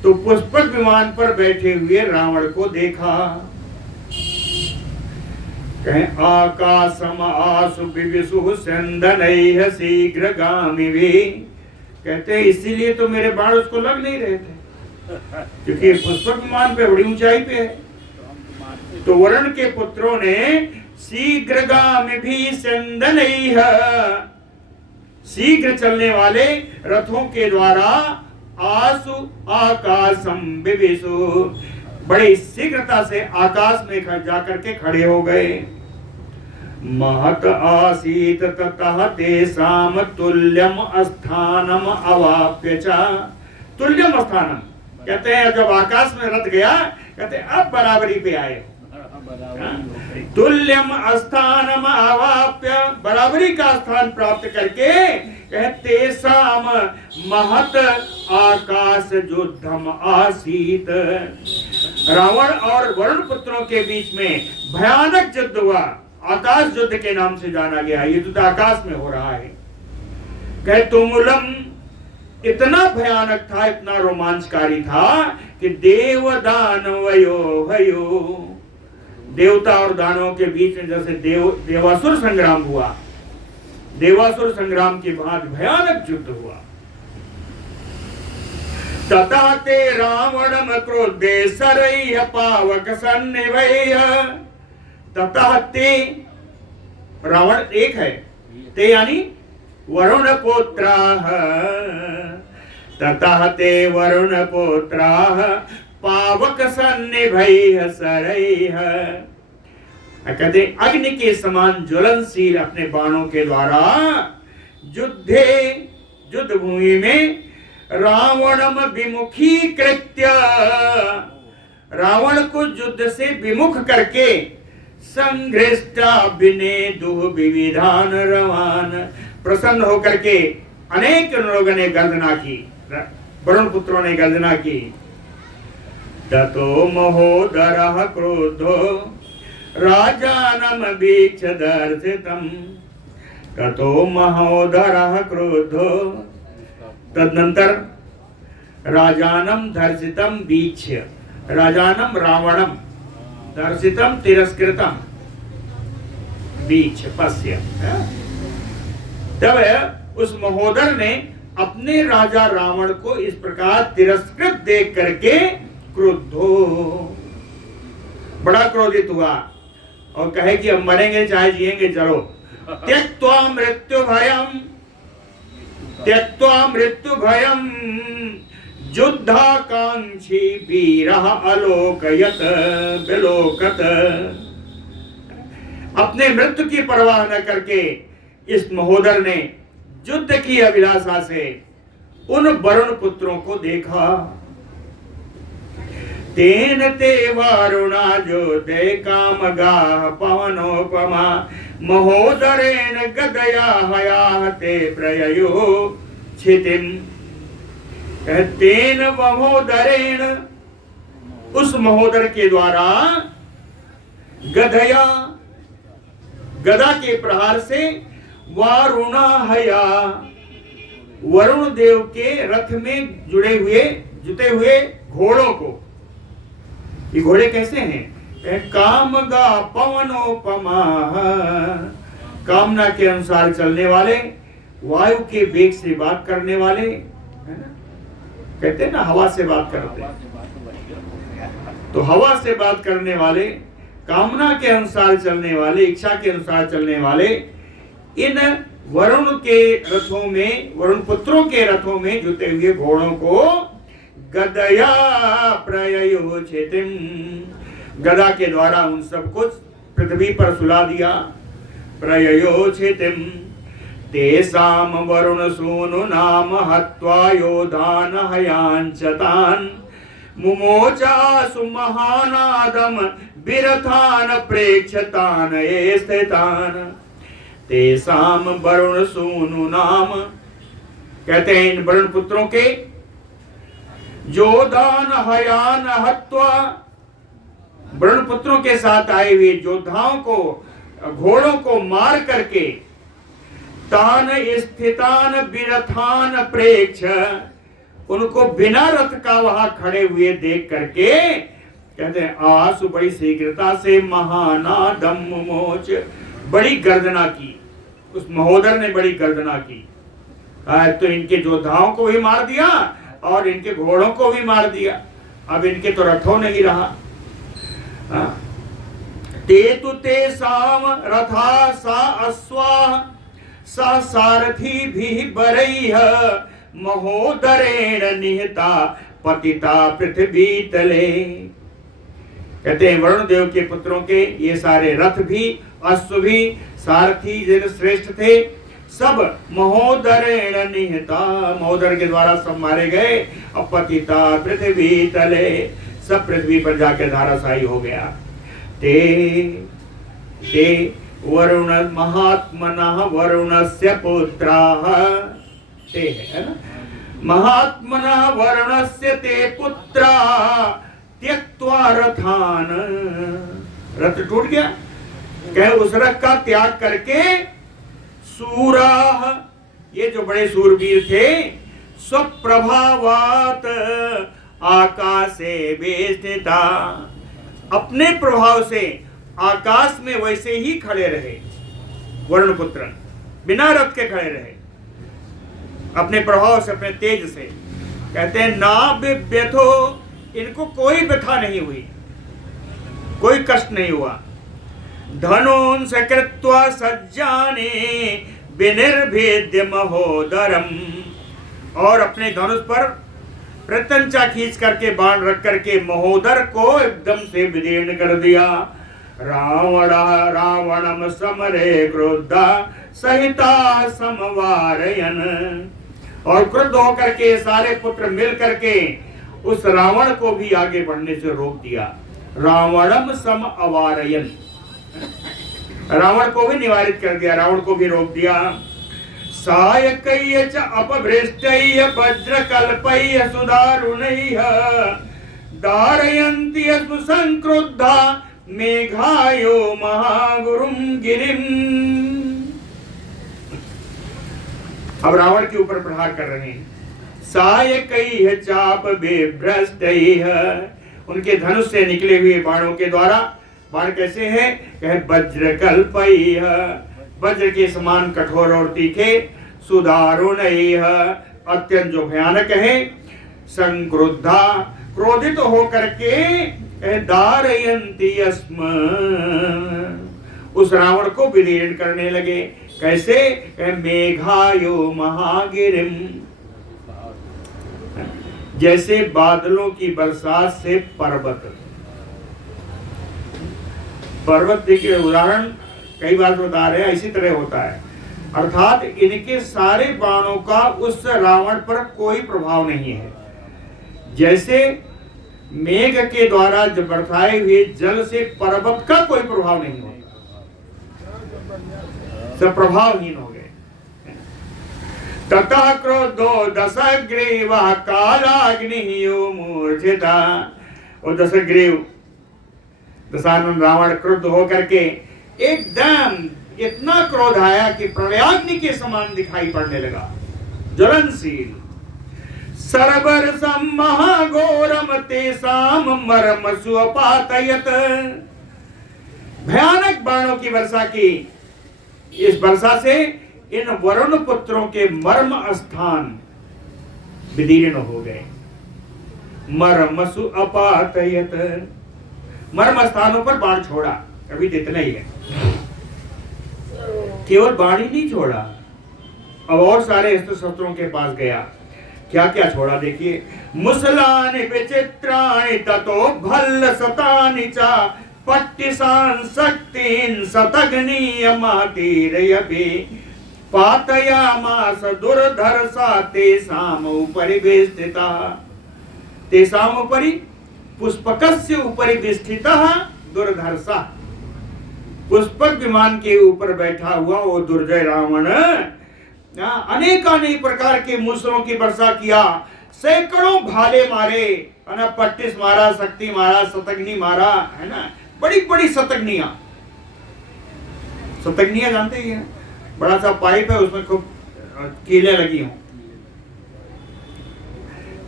तो पुष्पक विमान पर बैठे हुए रावण को देखा। कहें आकाशम आसु विविशु संदनैः शीघ्रगामिवे, कहते हैं इसीलिए तो मेरे बाण उसको लग नहीं रहे थे, क्योंकि पुष्पक विमान पे बड़ी ऊंचाई पे है। तो वरुण के पुत्रों ने शीघ्रगामिभी संदनैः, शीघ्र चलने वाले रथों के द्वारा, आसु आकाशम विविशु, बड़ी शीघ्रता से आकाश में जाकर के खड़े हो गए। महत आसीत ततः तेषाम तुल्यम स्थानम अवाप्य च, तुल्यम स्थानम, कहते हैं जब आकाश में रथ गया, कहते हैं अब बराबरी पे आए, तुल्यम स्थानम अवाप्य, बराबरी का स्थान प्राप्त करके, कहते साम महत आकाश युद्धम आसीत, रावण और वरुण पुत्रों के बीच में भयानक युद्ध हुआ, आकाश युद्ध के नाम से जाना गया। ये युद्ध आकाश में हो रहा है। कहे तुमुलम, इतना भयानक था, इतना रोमांचकारी था कि देव दानवयो भयो, देवता और दानवों के बीच में जैसे देवासुर संग्राम हुआ, देवासुर संग्राम के बाद भयानक युद्ध हुआ। तथा ते रावणम क्रोधे सरैः पावक सन्निभैः, तथा ते, रावण एक है, ते यानी वरुण पुत्राः, तथा ते वरुण पुत्राः पावक सन्निभैः सरैः, कहते अग्नि के समान ज्वलनशील अपने बाणों के द्वारा युद्धे युद्ध भूमि में रावणम विमुखीकृत्य, रावण को युद्ध से विमुख करके संघृष्टा विनेदुः विविधान रवान, प्रसन्न होकर के अनेक लोगों ने गर्जना की, वरुण पुत्रों ने गर्जना की। ततो महोदरः क्रुद्धो राजानम वीक्षदर्शितम्, ततो महोदरः क्रुद्धो, तदनंतर राजानम दर्शितम वीक्ष्य, राजानम रावणम दर्शितम तिरस्कृतम वीक्ष्य पश्य, तब उस महोदर ने अपने राजा रावण को इस प्रकार तिरस्कृत देख करके क्रुद्धो, बड़ा क्रोधित हुआ और कहे कि हम मरेंगे चाहे जिएंगे, चलो त्यक्त्वा मृत्यु भयम, त्यक्त्वा मृत्यु भयम युद्धाकांक्षी वीरः अलोकयत विलोकत, अपने मृत्यु की परवाह न करके इस महोदर ने युद्ध की अभिलाषा से उन वरुण पुत्रों को देखा। तेन ते वारुणा जोते कामगाः पवनोपमा, महोदरेण गदया हयाहते प्रययो क्षितिम्, तेन महोदरेण, उस महोदर के द्वारा गदया, गदा के प्रहार से, वारुणा हया, वरुण देव के रथ में जुटे हुए घोड़ों को, ये घोड़े कैसे हैं? कामगा पवनोपमा, कामना के अनुसार चलने वाले, वायु के वेग से बात करने वाले, है ना, कहते हैं ना हवा से बात करते हैं, तो हवा से बात करने वाले, कामना के अनुसार चलने वाले, इच्छा के अनुसार चलने वाले, इन वरुण के रथों में, वरुण पुत्रों के रथों में जुटे हुए घोड़ों को गदया प्रययो क्षितिम, गदा के द्वारा उन सब कुछ पृथ्वी पर सुला दिया। प्रययो क्षितिम तेषाम वरुण सूनु नाम हत्वा योधान हयांचतान, मुमोचासु महानादम विरथान प्रेक्षतान ये स्थितान। तेषाम वरुण सूनु नाम, कहते हैं इन वरुण पुत्रों के योधान हयान हत्वा, वरुण पुत्रों के साथ आए हुए योद्धाओं को, घोड़ों को मार करके, तान स्थितान विरथान प्रेक्ष, उनको बिना रथ का वहां खड़े हुए देख करके कहते हैं आसु बड़ी शीघ्रता से महानादम मोच, बड़ी गर्जना की, उस महोदर ने बड़ी गर्जना की। तो इनके योद्धाओं को भी मार दिया और इनके घोड़ों को भी मार दिया, अब इनके तो रथों नहीं रहा। ते तु तेषाम रथा सा अश्वा सा सारथी भी बरैः, महोदरेण निहता पतिता पृथ्वी तले। कहते हैं वरुण देव के पुत्रों के ये सारे रथ भी, अश्व भी, सारथी जिन श्रेष्ठ थे, सब महोदरेण निहता, महोदर के द्वारा सब मारे गए। अपतिता पृथ्वी तले, सब पृथ्वी पर जाकर धाराशायी हो गया। ते वरुण महात्मनः वरुणस्य पुत्राः, ते है ना, महात्मनः वरुणस्य ते पुत्राः त्यक्त्वा रथान, रथ टूट गया, कहे उस रथ का त्याग करके, सूराः, ये जो बड़े सूरवीर थे, स्वप्रभावात आकाशे वेष्टिता, अपने प्रभाव से आकाश में वैसे ही खड़े रहे। वर्णपुत्र बिना रथ के खड़े रहे, अपने प्रभाव से, अपने तेज से। कहते हैं ना व्यथो, इनको कोई व्यथा नहीं हुई, कोई कष्ट नहीं हुआ। धनुंस कृत्वा सज्जाने विनिर्भेद्य महोदरम, और अपने धनुष पर प्रत्यंचा खींच करके, बाण रख करके महोदर को एकदम से विदीर्ण कर दिया। रावणम समरे क्रोधा सहिता समवारयन, और क्रुद्ध होकर के सारे पुत्र मिल करके उस रावण को भी आगे बढ़ने से रोक दिया। रावणम सम अवारयन, रावण को भी निवारित कर दिया, रावण को भी रोक दिया। सायकैय च अपभ्रष्टैय वज्रकल्पैय सुदारुणैः धारयन्ति अस्मु संक्रुद्धा मेघायो महागुरुम गिरिम। अब रावण के ऊपर प्रहार कर रहे हैं। सायकैः चाप बिभ्रष्टैः, उनके धनुष से निकले हुए बाणों के द्वारा, बाण कैसे हैं? कहे वज्रकल्पैः, वज्र के समान कठोर और तीखे, सुदारुणैः, अत्यंत जो भयानक है, संक्रुद्धा, क्रोधित होकर के, धारयन्ति अस्म, उस रावण को विदीर्ण करने लगे। कैसे? मेघायो महागिरिम, जैसे बादलों की बरसात से पर्वत। पर्वत देखिए, उदाहरण कई बार बता रहे हैं, इसी तरह होता है। अर्थात इनके सारे बाणों का उस रावण पर कोई प्रभाव नहीं है। जैसे मेघ के द्वारा जब बरसाए हुए जल से पर्वत का कोई प्रभाव नहीं होता, सब प्रभावहीन हो गए। ततः क्रोधो दशग्रीवः कालाग्नियो मूर्छिता, और दशग्रीव दशानन रावण क्रुद्ध होकर के एकदम इतना क्रोध आया कि प्रलयाग्नि के समान दिखाई पड़ने लगा, ज्वलनशील। सरबरसम महाघोरम तेषाम मर्मसु अपातयत, भयानक बाणों की वर्षा की। इस वर्षा से इन वरुण पुत्रों के मर्म स्थान विदीर्ण हो गए। मर्मसु अपातयत, मर्म स्थानों पर बाण छोड़ा, अभी तो इतना ही है, केवल बाण ही नहीं छोड़ा, अब और सारे अस्त्र शस्त्रों के पास गया। क्या क्या छोड़ा देखिए। मुसलानि विचित्राणि ततो भल्ल सतानि च पट्टिशान शक्तिन शतघ्नीयमातीरयपि पातयामास दुर्धर्षा तेषाम उपरि विस्थितः, तेषाम उपरि पुष्पकस्य उपरि विस्थितः दुर्धर्षा, पुष्पक विमान के ऊपर बैठा हुआ वो दुर्जय रावण अनेक प्रकार के मूसलों की वर्षा किया, सैकड़ों भाले मारे, है ना, पट्टिस मारा, शक्ति मारा, शतघ्नी मारा, है ना, बड़ी बड़ी शतघ्नियां। शतघ्नियां जानते ही हैं, बड़ा सा पाइप है, उसमें खूब कीलें लगी हों,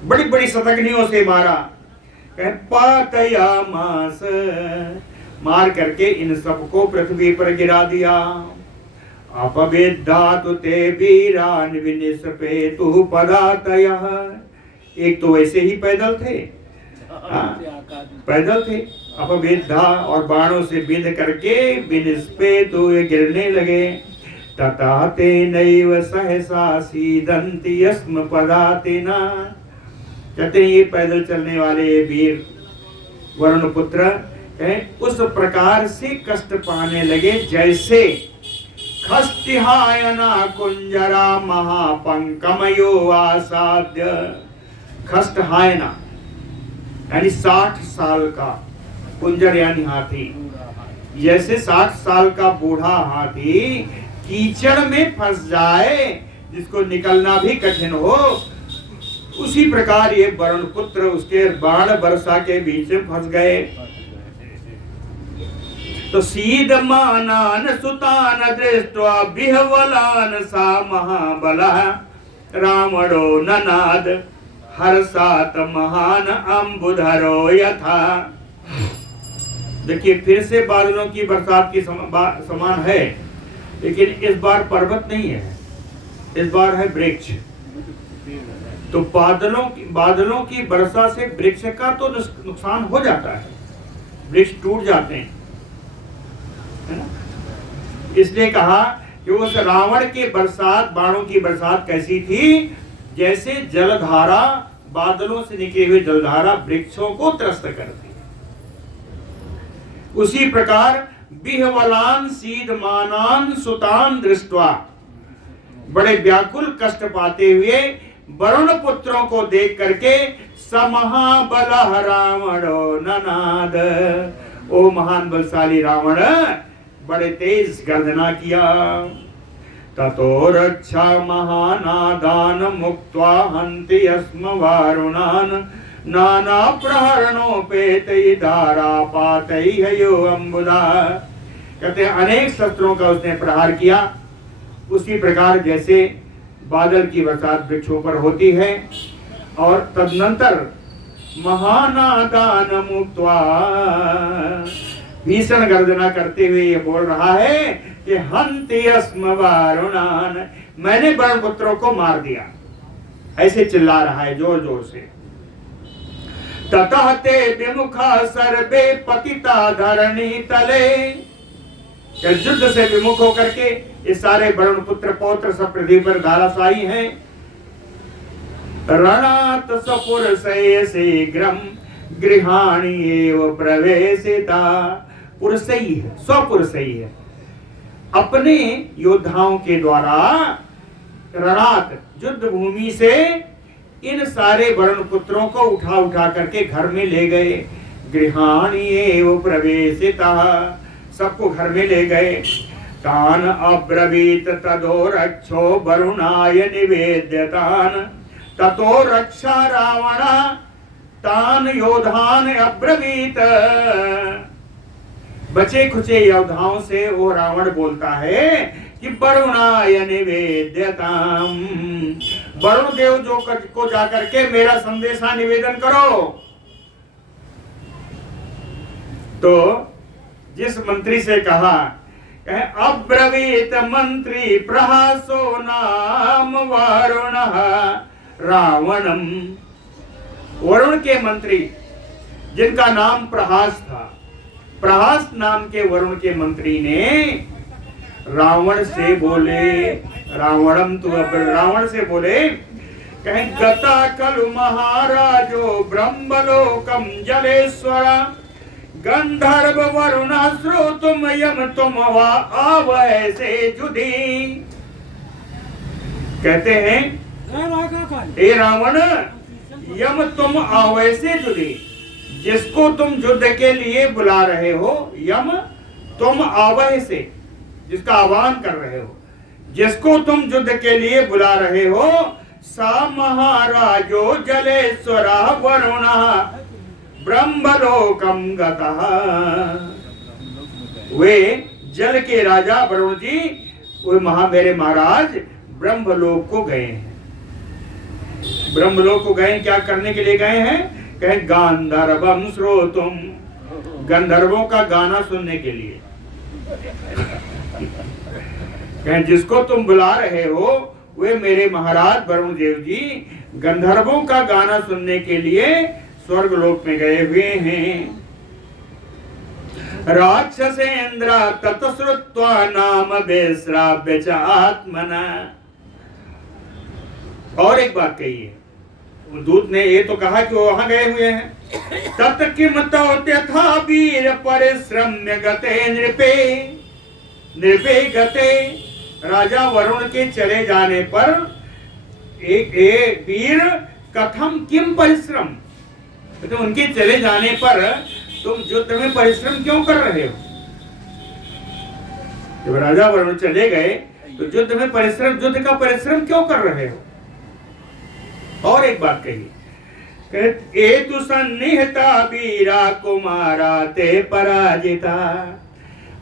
बड़ी बड़ी शतघ्नियों से मारा। पातयामास, मार करके इन सबको पृथ्वी पर गिरा दिया। अपवेदातु ते वीरान विनिस्पेतु पदातयः, एक तो वैसे ही पैदल थे, पैदल थे, अपवेदा, और बाणों से बिंद करके विनिस्पेतु गिरने लगे। तथा ते नैव सहसा सीदन्ति यस्म पदातिना, कहते हैं ये पैदल चलने वाले वीर वरुण पुत्र उस प्रकार से कष्ट पाने लगे जैसे खष्टिहायना कुंजरा महापंकमयो आसाद्य। खष्टहायना यानी 60 साल का, कुंजर यानी हाथी, जैसे 60 साल का बूढ़ा हाथी कीचड़ में फंस जाए जिसको निकलना भी कठिन हो, उसी प्रकार ये वरुण पुत्र उसके बाण वर्षा के बीच में फंस गए। तो सीदमानान सुतान दृष्ट्वा बिह्वलान सा महाबलः रावणो ननाद हर्षात महान अम्बुधरो यथा। देखिए फिर से बादलों की बरसात की समान है, लेकिन इस बार पर्वत नहीं है, इस बार है वृक्ष। तो बादलों की वर्षा से वृक्ष का तो नुकसान हो जाता है, वृक्ष टूट जाते हैं, है ना। इसलिए कहा कि उस रावण के बरसात, बाणों की बरसात कैसी थी, जैसे जलधारा, बादलों से निकली हुई जलधारा वृक्षों को त्रस्त करती। उसी प्रकार बिह्वलान सीदमानान सुतान दृष्ट्वा, बड़े व्याकुल कष्ट पाते हुए वरुण पुत्रों को देख करके समहाबल रावणो ननाद, ओ महान बलशाली रावण बड़े तेज गर्जना किया। ततो रक्षा महानादान मुक्त्वा हन्ति अस्म वारुणान नाना प्रहरणोपेतै धारापातैः अम्बुदा। कहते हैं अनेक शस्त्रों का उसने प्रहार किया, उसी प्रकार जैसे बादल की बरसात वृक्षों पर होती है। और तदनंतर महानादान मुक्त्वा, भीषण गर्जना करते हुए ये बोल रहा है कि हन्ति अस्म वारुणान, मैंने वरुण पुत्रों को मार दिया, ऐसे चिल्ला रहा है जोर जोर से। ततः ते विमुखा सर्वे पतिता धरणी तले, युद्ध से विमुख होकर के ये सारे वरुण पुत्र पौत्र सब पृथ्वी पर धाराशायी हैं। रणात सपुरुषैः शीघ्रं गृहाणि एव प्रवेशिता। पुरुषैः स्वपुरुषैः, अपने योद्धाओं के द्वारा रणात युद्ध भूमि से इन सारे वरुण पुत्रों को उठा उठा करके घर में ले गए। गृहाणि एव प्रवेशिता, सबको घर में ले गए। तान अब्रवीत तदो रक्षो वरुणाय निवेद्यतान, ततो रक्षा रावण तान योधान अब्रवीत। बचे खुचे योद्धाओं से वो रावण बोलता है कि वरुणाय निवेद्यताम, वरुण देव जो को जाकर के मेरा संदेशा निवेदन करो। तो जिस मंत्री से कहा, अब्रवीत मंत्री प्रहासो नाम वरुणः रावणम, वरुण के मंत्री जिनका नाम प्रहास था, प्रहास नाम के वरुण के मंत्री ने रावण से बोले, रावणम तु रावण से बोले, कहें गता कलु महाराजो ब्रह्मलोकम जलेश्वरा गंधर्व वरुण श्रोतुम यम तुम वा आवै से जुधी। कहते हैं हे रावण, यम तुम आवै से जुधी, जिसको तुम युद्ध के लिए बुला रहे हो, यम तुम आवै से, जिसका आह्वान कर रहे हो, जिसको तुम युद्ध के लिए बुला रहे हो, सा महाराजो जलेश्वरा वरुणः ब्रह्मलोकम गतः, वे जल के राजा वरुण जी वे मेरे महाराज ब्रह्मलोक को गए हैं। ब्रह्मलोक को गए क्या करने के लिए गए हैं? कहे गांधर्वम श्रोतुम, गंधर्वों का गाना सुनने के लिए। कहे जिसको तुम बुला रहे हो वे मेरे महाराज वरुण देव जी गंधर्वों का गाना सुनने के लिए स्वर्ग लोक में गए हुए हैं। राक्षसेन्द्र ततश्रुत्वा नाम बेश्राव्य च आत्मना। और एक बात कही है, दूत ने ये तो कहा कि वो वहां गए हुए हैं। तत् किम तथा वीर परिश्रम्य गते नृपे, नृपे गते, राजा वरुण के चले जाने पर एक वीर कथम किम परिश्रम, तो उनके चले जाने पर तुम युद्ध में परिश्रम क्यों कर रहे हो? जब राजा वरुण चले गए तो युद्ध में परिश्रम, युद्ध का परिश्रम क्यों कर रहे हो? और एक बात कही, एतु सन्निहता वीरा कुमारा ते पराजिता।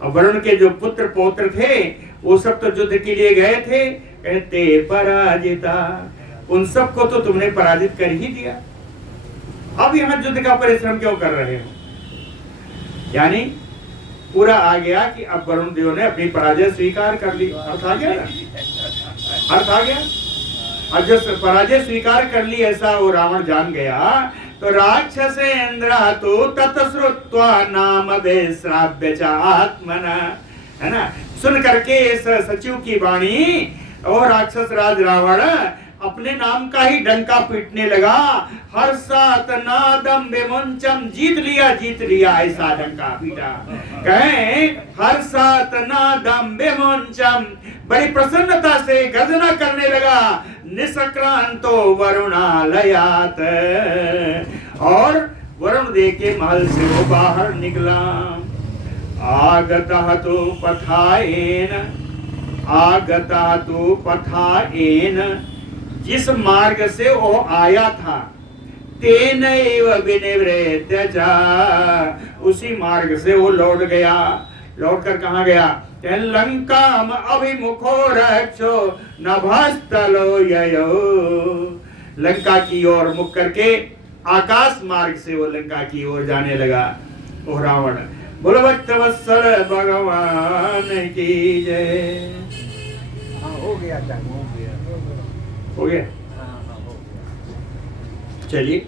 वरुण के जो पुत्र पौत्र थे वो सब तो युद्ध के लिए गए थे, कहते पराजिता, उन सबको तो तुमने पराजित कर ही दिया, अब यहाँ युद्ध का परिश्रम क्यों कर रहे हो? यानी पूरा आ गया कि अब वरुण देव ने अपनी पराजय स्वीकार कर ली। अर्थ आ गया ना? अर्थ आ गया। और जब पराजय स्वीकार कर ली ऐसा वो रावण जान गया, तो राक्षसेन्द्र तो ततश्रुत्वा नाम बेश्राव्य च आत्मना, है ना, सुन करके इस सचिव की वाणी और राक्षस राज रावण अपने नाम का ही डंका पीटने लगा। हर्षात नादम विमुंचम, जीत लिया ऐसा डंका पीटा। कहे हर्षात नादम विमुंचम, बड़ी प्रसन्नता से गर्जना करने लगा। निसक्रांतो वरुणालयात, और वरुण देव के महल से वो बाहर निकला। आगतः तो पथाएन, आगतः तो पथाएन, जिस मार्ग से वो आया था, तेनैव विनिवृत्य च, उसी मार्ग से वो लौट गया। लौट कर कहाँ गया? लंकाम अभिमुखो रक्षो नभस्तलो ययो, लंका की ओर मुख करके आकाश मार्ग से वो लंका की ओर जाने लगा वो रावण। बोलो भक्तवत्सल भगवान की जय। हो गया, हो गया, हो गया। हाँ, हो गया। चलिए